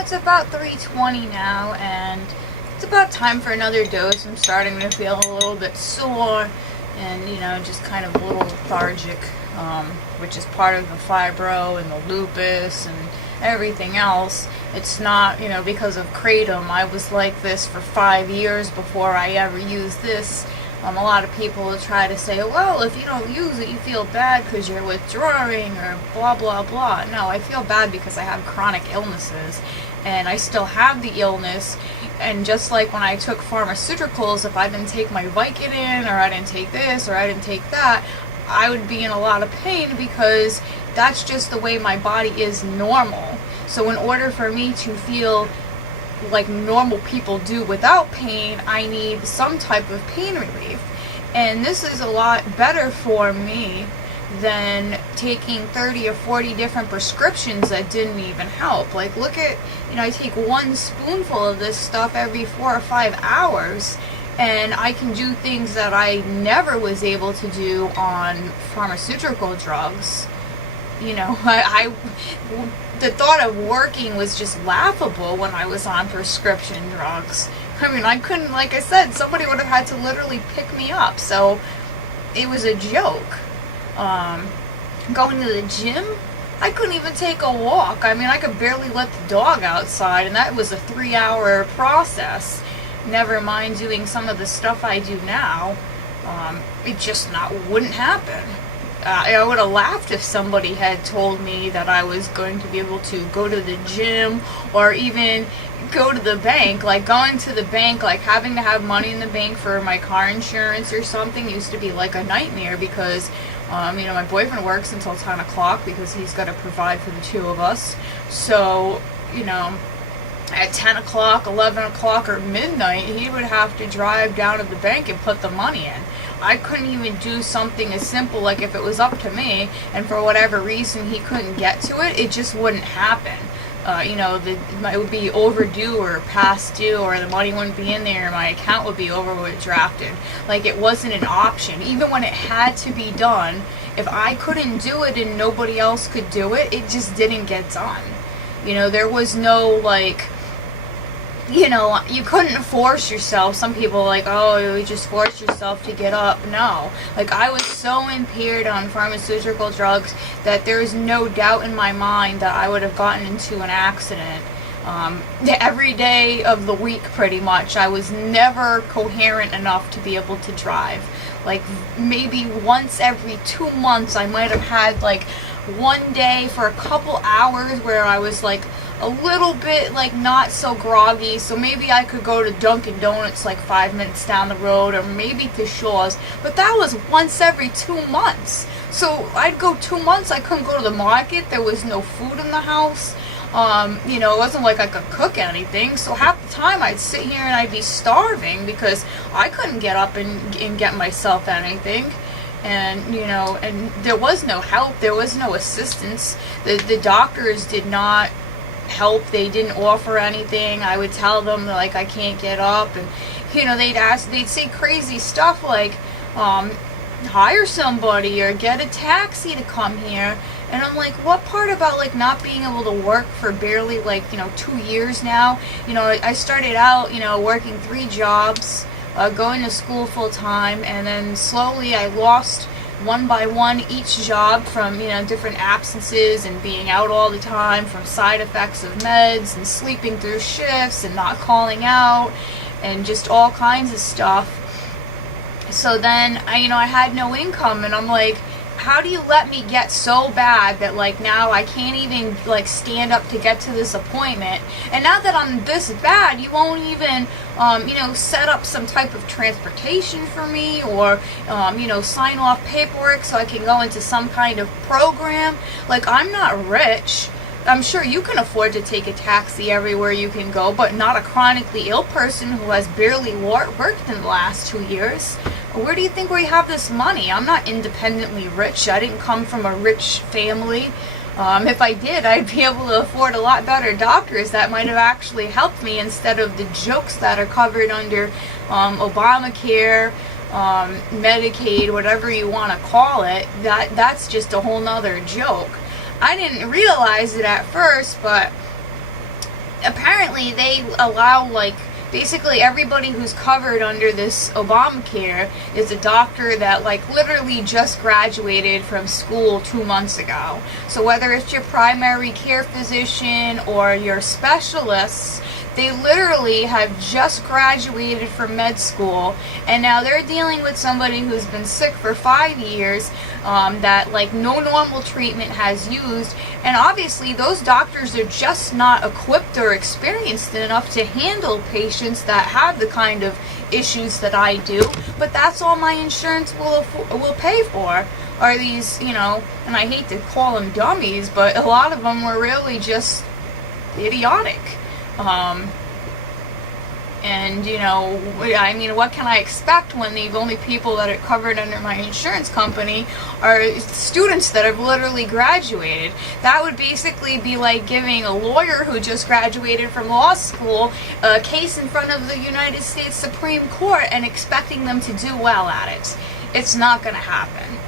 It's about 3:20 now, and it's about time for another dose. I'm starting to feel a little bit sore and, just kind of a little lethargic, which is part of the fibro and the lupus and everything else. It's not, because of Kratom. I was like this for 5 years before I ever used this. A lot of people will try to say, well, if you don't use it, you feel bad because you're withdrawing or blah, blah, blah. No, I feel bad because I have chronic illnesses and I still have the illness. And just like when I took pharmaceuticals, if I didn't take my Vicodin or I didn't take this or I didn't take that, I would be in a lot of pain because that's just the way my body is normal. So in order for me to feel like normal people do without pain, I need some type of pain relief. And this is a lot better for me than taking 30 or 40 different prescriptions that didn't even help. Like, look at, I take one spoonful of this stuff every 4 or 5 hours, and I can do things that I never was able to do on pharmaceutical drugs. The thought of working was just laughable when I was on prescription drugs. I mean, I couldn't, like I said, somebody would have had to literally pick me up. So it was a joke. Going to the gym, I couldn't even take a walk. I mean, I could barely let the dog outside, and that was a 3-hour process. Never mind doing some of the stuff I do now. It just wouldn't happen. I would have laughed if somebody had told me that I was going to be able to go to the gym or even go to the bank. Like, going to the bank, like having to have money in the bank for my car insurance or something used to be like a nightmare because, my boyfriend works until 10 o'clock because he's got to provide for the two of us. So, at 10 o'clock, 11 o'clock, or midnight, he would have to drive down to the bank and put the money in. I couldn't even do something as simple like if it was up to me and for whatever reason he couldn't get to it, it just wouldn't happen. It would be overdue or past due, or the money wouldn't be in there, and my account would be overdrafted. Like, it wasn't an option. Even when it had to be done, if I couldn't do it and nobody else could do it, it just didn't get done. There was no, like, you couldn't force yourself. Some people are like, oh, you just force yourself to get up. No. Like, I was so impaired on pharmaceutical drugs that there is no doubt in my mind that I would have gotten into an accident. Every day of the week, pretty much, I was never coherent enough to be able to drive. Like, maybe once every 2 months, I might have had, like, one day for a couple hours where I was, like, a little bit, like, not so groggy, so maybe I could go to Dunkin' Donuts, like, 5 minutes down the road, or maybe to Shaw's, but that was once every 2 months. So I'd go 2 months, I couldn't go to the market, there was no food in the house, it wasn't like I could cook anything, so half the time I'd sit here and I'd be starving because I couldn't get up and get myself anything. And, and there was no help, there was no assistance. The doctors did not help, they didn't offer anything. I would tell them, like, I can't get up, and, they'd say crazy stuff like, hire somebody or get a taxi to come here. And I'm like, what part about, like, not being able to work for barely, like, 2 years now? I started out, working 3 jobs, going to school full time, and then slowly I lost one by one each job from, different absences and being out all the time, from side effects of meds and sleeping through shifts and not calling out and just all kinds of stuff. So then I had no income, and I'm like, how do you let me get so bad that, like, now I can't even, like, stand up to get to this appointment? And now that I'm this bad, you won't even, set up some type of transportation for me, or, sign off paperwork so I can go into some kind of program. Like, I'm not rich. I'm sure you can afford to take a taxi everywhere you can go, but not a chronically ill person who has barely worked in the last 2 years. Where do you think we have this money? I'm not independently rich. I didn't come from a rich family. If I did, I'd be able to afford a lot better doctors that might have actually helped me instead of the jokes that are covered under Obamacare, Medicaid, whatever you want to call it. That's just a whole nother joke. I didn't realize it at first, but apparently they allow, like, basically everybody who's covered under this Obamacare is a doctor that, like, literally just graduated from school 2 months ago. So whether it's your primary care physician or your specialists, they literally have just graduated from med school, and now they're dealing with somebody who's been sick for 5 years, that, like, no normal treatment has used, and obviously those doctors are just not equipped or experienced enough to handle patients that have the kind of issues that I do. But that's all my insurance will pay for, are these, you know, and I hate to call them dummies, but a lot of them were really just idiotic. And, you know, I mean, what can I expect when the only people that are covered under my insurance company are students that have literally graduated? That would basically be like giving a lawyer who just graduated from law school a case in front of the United States Supreme Court and expecting them to do well at it. It's not going to happen.